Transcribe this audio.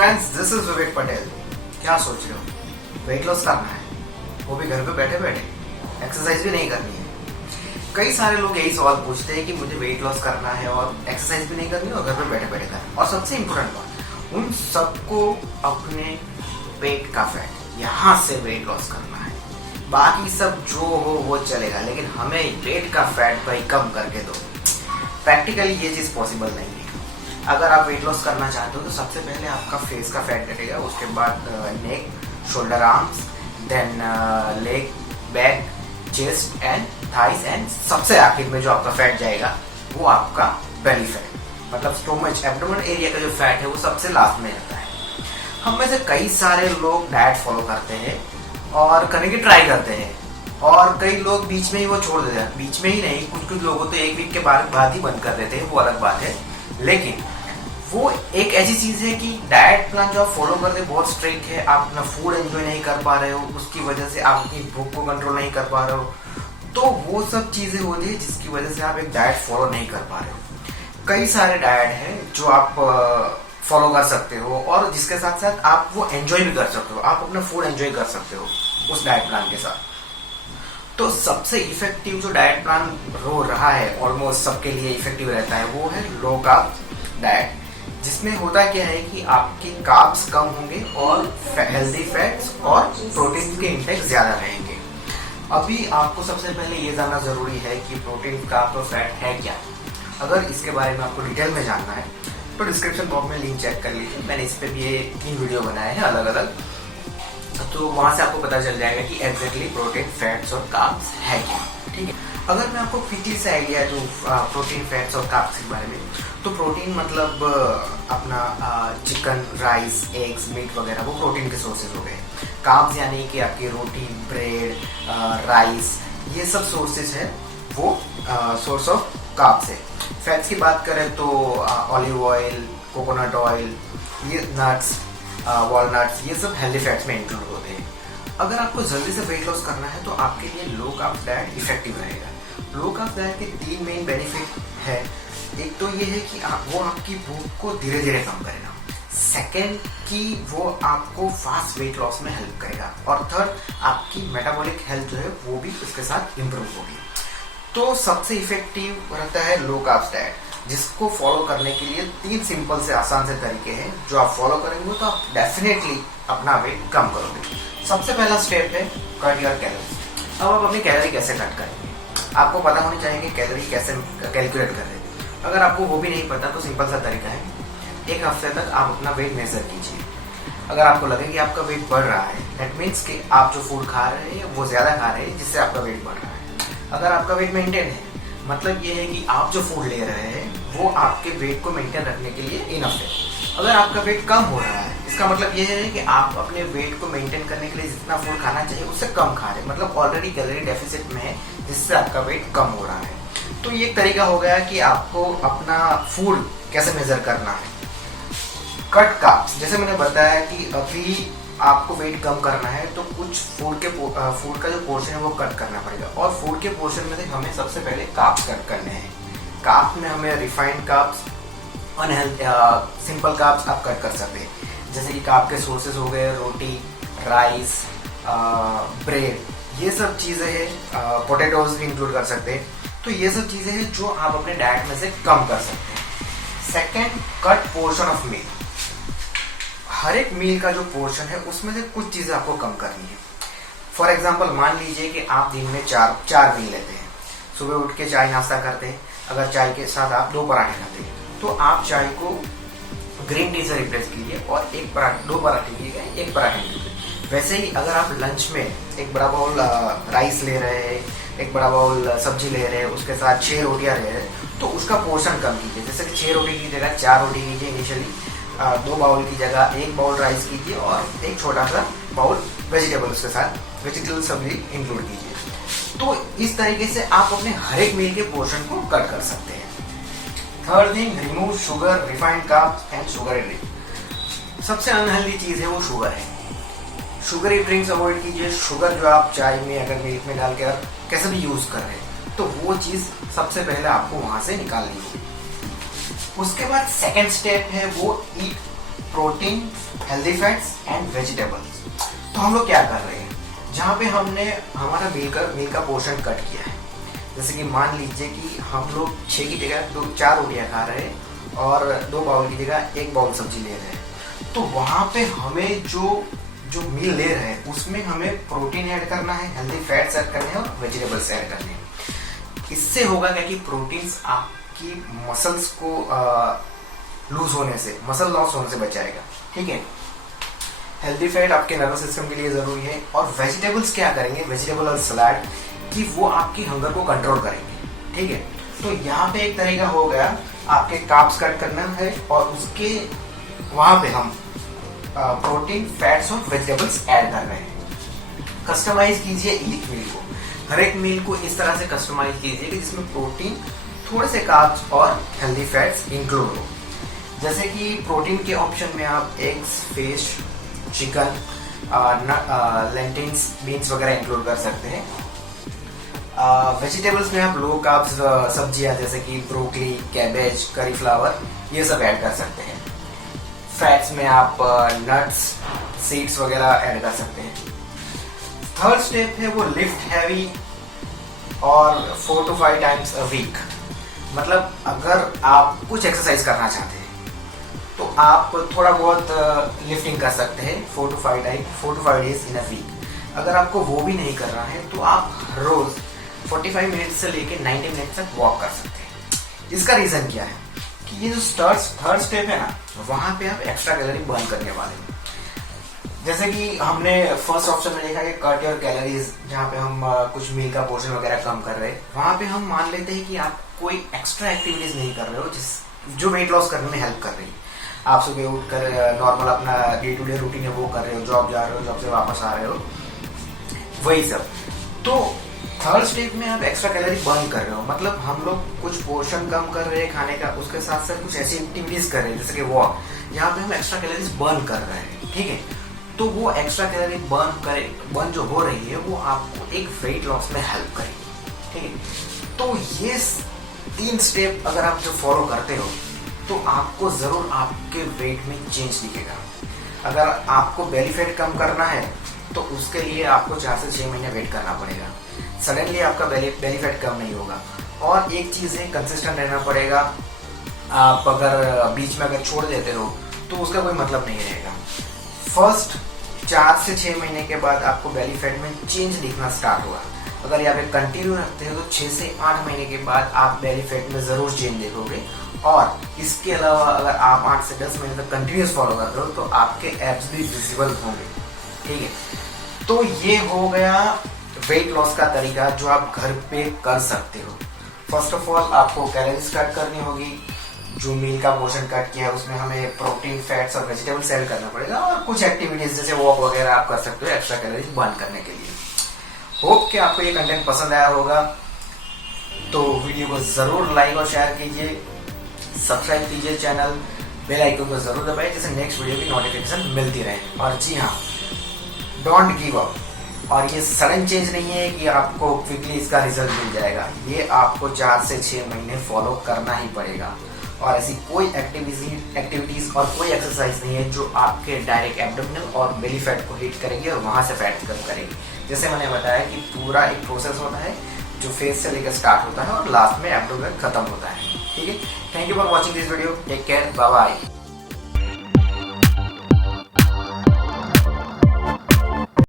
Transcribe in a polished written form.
Friends, this is विवेक पटेल। क्या सोच रहे हो? वेट लॉस करना है, वो भी घर पे बैठे बैठे, एक्सरसाइज भी नहीं करनी है। कई सारे लोग यही सवाल पूछते हैं कि मुझे वेट लॉस करना है और एक्सरसाइज भी नहीं करनी और घर पे बैठे बैठे करना। और सबसे इम्पोर्टेंट बात, उन सबको अपने पेट का फैट यहाँ से वेट लॉस करना है। बाकी सब जो हो वो चलेगा, लेकिन हमें पेट का फैट भाई कम करके दो। प्रैक्टिकली ये चीज़ पॉसिबल नहीं है। अगर आप वेट लॉस करना चाहते हो तो सबसे पहले आपका फेस का फैट घटेगा, उसके बाद neck, shoulder, arms, then leg, back, chest and thighs, and सबसे आखिर में जो आपका फैट जाएगा वो आपका बेली फैट, मतलब स्टोमच, एब्डोमेन एरिया का जो फैट है वो सबसे लास्ट में रहता है। हम में से कई सारे लोग डाइट फॉलो करते हैं और करने की ट्राई करते हैं, और कई लोग बीच में ही वो छोड़ देते हैं। बीच में ही नहीं, कुछ कुछ लोगों तो एक वीक के बाद ही बंद कर देते हैं, वो अलग बात है। लेकिन वो एक ऐसी चीज है कि डाइट प्लान जो आप फॉलो करते हैं बहुत स्ट्रिक्ट है, आप अपना फूड एंजॉय नहीं कर पा रहे हो, उसकी वजह से आप अपनी भूख को कंट्रोल नहीं कर पा रहे हो, तो वो सब चीजें होती है जिसकी वजह से आप एक डाइट फॉलो नहीं कर पा रहे हो। कई सारे डाइट हैं जो आप फॉलो कर सकते हो और जिसके साथ साथ आप वो एंजॉय भी कर सकते हो, आप अपना फूड एंजॉय कर सकते हो उस डाइट प्लान के साथ। तो सबसे इफेक्टिव जो डाइट प्लान हो रहा है, ऑलमोस्ट सबके लिए इफेक्टिव रहता है, वो है लो कार्ब डाइट, जिसमें होता क्या है कि आपके कार्ब्स कम होंगे और हेल्दी फैट्स और प्रोटीन के इंटेक ज्यादा रहेंगे। अभी आपको सबसे पहले ये जानना जरूरी है कि प्रोटीन, कार्ब और फैट है क्या। अगर इसके बारे में आपको डिटेल में जानना है तो डिस्क्रिप्शन बॉक्स में लिंक चेक कर लीजिए। मैंने इस पे भी ये 3 वीडियो बनाए हैं अलग अलग, तो वहां से आपको पता चल जाएगा कि एग्जैक्टली प्रोटीन, फैट्स और कार्ब्स है क्या। ठीक है, अगर मैं आपको क्विकली से आइडिया दूं प्रोटीन, फैट्स और कार्ब्स के बारे में, तो प्रोटीन मतलब अपना चिकन, राइस, एग्स, मीट वगैरह, वो प्रोटीन के सोर्सेज हो गए। कार्ब्स यानी कि आपकी रोटी, ब्रेड, राइस, ये सब सोर्सेज है, वो सोर्स ऑफ कार्ब्स है। फैट्स की बात करें तो ऑलिव ऑयल, कोकोनट ऑयल, ये नट्स, वॉलनट्स, ये सब हेल्दी फैट्स में इंक्लूड होते हैं। अगर आपको जल्दी से वेट लॉस करना है तो आपके लिए लो कार्ब डाइट इफेक्टिव रहेगा। लो कार्ब डाइट के 3 मेन बेनिफिट है। एक तो ये है कि वो आपकी भूख को धीरे धीरे कम करेगा। सेकेंड कि वो आपको फास्ट वेट लॉस में हेल्प करेगा, और थर्ड आपकी मेटाबॉलिक हेल्थ जो है वो भी उसके साथ इम्प्रूव होगी। तो सबसे इफेक्टिव रहता है लो कार्ब डाइट, जिसको फॉलो करने के लिए 3 सिंपल से आसान से तरीके हैं जो आप फॉलो करेंगे तो आप डेफिनेटली अपना वेट कम करोगे। सबसे पहला स्टेप है कट योर कैलोरी। अब आप अपनी कैलोरी कैसे कट करेंगे, आपको पता होनी चाहिए कि कैलोरी कैसे कैलकुलेट कर रहे हैं। अगर आपको वो भी नहीं पता तो सिंपल सा तरीका है, 1 हफ्ते तक आप अपना वेट मेजर कीजिए। अगर आपको लगे कि आपका वेट बढ़ रहा है, दैट मीन्स कि आप जो फूड खा रहे हैं वो ज़्यादा खा रहे हैं जिससे आपका वेट बढ़ रहा है। अगर आपका वेट मेंटेन है, मतलब ये है कि आप जो फूड ले रहे हैं वो आपके वेट को मेंटेन रखने के लिए इनफ है। अगर आपका वेट कम हो रहा है, इसका मतलब ये है कि आप अपने वेट को मेंटेन करने के लिए जितना फूड खाना चाहिए उससे कम खा रहे हैं, मतलब ऑलरेडी कैलोरी डेफिसिट में है जिससे आपका वेट कम हो रहा है। तो ये एक तरीका हो गया कि आपको अपना फूड कैसे मेजर करना है। कट कार्ब्स, जैसे मैंने बताया कि अभी आपको वेट कम करना है तो कुछ फूड का जो पोर्शन है वो कट करना पड़ेगा, और फूड के पोर्शन में से हमें सबसे पहले कार्ब्स कट करने हैं। कार्ब्स में हमें refined carbs, unhealthy simple carbs आप कट कर सकते हैं, जैसे कि कार्ब के सोर्सेज हो गए रोटी, राइस, ब्रेड, ये सब चीज़ें हैं। पोटैटोज भी इंक्लूड कर सकते हैं। तो ये सब चीज़ें हैं जो आप अपने डाइट में से कम कर सकते हैं। Second, cut portion of meal. हर एक मील का जो पोर्शन है उसमें से कुछ चीज़ें आपको कम करनी है। फॉर एग्जाम्पल, मान लीजिए कि आप दिन में चार मील लेते हैं। सुबह उठ के चाय नाश्ता करते हैं, अगर चाय के साथ आप 2 पराठे खाते हैं तो आप चाय को ग्रीन टी से रिप्लेस कीजिए और 2 पराठे कीजिएगा, 1 पराठे कीजिए। वैसे ही अगर आप लंच में एक बड़ा बाउल राइस ले रहे हैं, एक बड़ा बाउल सब्जी ले रहे हैं, उसके साथ 6 रोटियां ले रहे हैं, तो उसका पोर्शन कम कीजिए। जैसे कि 6 रोटी की जगह 4 रोटी कीजिए इनिशियली, 2 बाउल की जगह 1 बाउल राइस कीजिए और एक छोटा सा बाउल वेजिटेबल, उसके साथ वेजिटेबल सब्जी इंक्लूड कीजिए। तो इस तरीके से आप अपने हर एक मील के पोर्शन को कट कर सकते हैं। Third thing, remove sugar, refined carbs and sugar drink. सबसे अनहेल्दी चीज़ है वो शुगर है। शुगरी ड्रिंक्स अवॉइड कीजिए। शुगर जो आप चाय में, अगर मिल्क में डाल के अगर कैसे भी यूज़ कर रहे हैं तो वो चीज़ सबसे पहले आपको वहाँ से निकालनी है। उसके बाद सेकेंड स्टेप है वो eat protein, healthy fats and vegetables. तो हम लोग क्या कर रहे हैं, जहाँ पे हमने हमारा मील का पोर्शन कट किया है, जैसे कि मान लीजिए कि हम लोग 6 की जगह 4 रोटियाँ खा रहे हैं और 2 बाउल की जगह 1 बाउल सब्जी ले रहे हैं, तो वहाँ पे हमें जो मील ले रहे हैं उसमें हमें प्रोटीन ऐड करना है, हेल्दी फैट्स ऐड करने हैं और वेजिटेबल्स ऐड करने हैं। इससे होगा क्या कि प्रोटीन्स आपकी मसल्स को लूज होने से, मसल लॉस होने से बचाएगा। ठीक है, हेल्दी फैट आपके नर्वस सिस्टम के लिए जरूरी है। और वेजिटेबल्स क्या करेंगे, वेजिटेबल और सलाद, कि वो आपकी हंगर को कंट्रोल करेंगे। ठीक है, तो यहाँ पे एक तरीका हो गया, आपके कार्ब्स कट करना है और उसके वहां पे हम प्रोटीन, फैट्स और वेजिटेबल्स ऐड कर रहे हैं। कस्टमाइज कीजिए एक मील को, हर एक मील को इस तरह से कस्टमाइज कीजिए कि जिसमें प्रोटीन, थोड़े से कार्ब्स और हेल्दी फैट्स इंक्लूड हो। जैसे कि प्रोटीन के ऑप्शन में आप eggs, fish, chicken, lentils, beans वगैरह इंक्लूड कर सकते हैं। वेजिटेबल्स में आप लो कार्ब्स सब्जियां जैसे कि ब्रोकली, कैबेज, करी फ्लावर, ये सब ऐड कर सकते हैं। फैट्स में आप नट्स, सीड्स वगैरह ऐड कर सकते हैं। थर्ड स्टेप है वो लिफ्ट हैवी और 4 to 5 टाइम्स अ वीक। मतलब अगर आप कुछ एक्सरसाइज करना चाहते हैं तो आप थोड़ा बहुत लिफ्टिंग कर सकते हैं 4 to 5 days in a week. अगर आपको वो भी नहीं करना है तो आप रोज 45 मिनट से लेके 90 मिनट तक वॉक कर सकते हैं। इसका रीजन क्या है कि ये जो थर्ड स्टेप है ना, वहां पे आप एक्स्ट्रा कैलोरी बर्न करने वाले हैं। जैसे कि हमने फर्स्ट ऑप्शन में देखा कि कट योर कैलोरीज, जहाँ पे हम कुछ मील का पोर्शन वगैरह कम कर रहे हैं, वहां पे हम मान लेते हैं कि आप कोई एक्स्ट्रा एक्टिविटीज नहीं कर रहे हो जो वेट लॉस करने में हेल्प कर रही है। आप सुबह उठ कर नॉर्मल अपना डे टू डे रूटीन है वो कर रहे हो, जॉब जा रहे हो, जॉब से वापस आ रहे हो, वही सब। तो थर्ड स्टेप में आप एक्स्ट्रा कैलोरी बर्न कर रहे हो, मतलब हम लोग कुछ पोर्शन कम कर रहे हैं खाने का, उसके साथ साथ कुछ ऐसी एक्टिविटीज कर रहे हैं जैसे कि वॉक, यहाँ पे हम एक्स्ट्रा कैलोरीज बर्न कर रहे हैं। ठीक है, तो वो एक्स्ट्रा कैलोरी बर्न जो हो रही है वो आपको एक वेट लॉस में हेल्प करेगी। ठीक है, तो ये 3 स्टेप अगर आप जो फॉलो करते हो तो आपको जरूर आपके वेट में चेंज दिखेगा। अगर आपको बेली फैट कम करना है तो उसके लिए आपको 4 से 6 महीने वेट करना पड़ेगा। सडनली आपका बेली फैट कम नहीं होगा। और एक चीज है, कंसिस्टेंट रहना पड़ेगा। आप अगर बीच में अगर छोड़ देते हो तो उसका कोई मतलब नहीं रहेगा। फर्स्ट 4 से 6 महीने के बाद आपको बेली फैट में चेंज दिखना स्टार्ट होगा। अगर यहाँ पे कंटिन्यू रखते हो तो 6 से 8 महीने के बाद आप बेली फैट में जरूर चेंज देखोगे। और इसके अलावा अगर आप 8 से 10 महीने तक कंटिन्यूस फॉलो करते हो तो आपके एब्स भी विजिबल होंगे। ठीक है, तो ये हो गया वेट लॉस का तरीका जो आप घर पे कर सकते हो। फर्स्ट ऑफ ऑल आपको कैलोरीज कट करनी होगी, जो मील का पोर्शन कट किया है उसमें हमें प्रोटीन, फैट्स और वेजिटेबल्स ऐड करना पड़ेगा, और कुछ एक्टिविटीज जैसे वॉक वगैरह आप कर सकते हो एक्स्ट्रा कैलोरीज बर्न करने के लिए। होप कि आपको ये कंटेंट पसंद आया होगा, तो वीडियो को जरूर लाइक और शेयर कीजिए, सब्सक्राइब कीजिए चैनल, बेल आइकन को जरूर दबाइए जिससे नेक्स्ट वीडियो की नोटिफिकेशन मिलती रहे। और जी हाँ, डोंट गिव अप। और ये सडन चेंज नहीं है कि आपको क्विकली इसका रिजल्ट मिल जाएगा, ये आपको 4 से 6 महीने फॉलो करना ही पड़ेगा। और ऐसी कोई एक्टिविटीज और कोई एक्सरसाइज नहीं है जो आपके डायरेक्ट एब्डोमिनल और बेली फैट को हिट करेगी और वहां से फैट कम करेगी। जैसे मैंने बताया कि पूरा एक प्रोसेस होता है जो फेस से लेकर स्टार्ट होता है और लास्ट में एब्डोमिनल खत्म होता है। ठीक है, thank you for watching this video, take care, bye bye.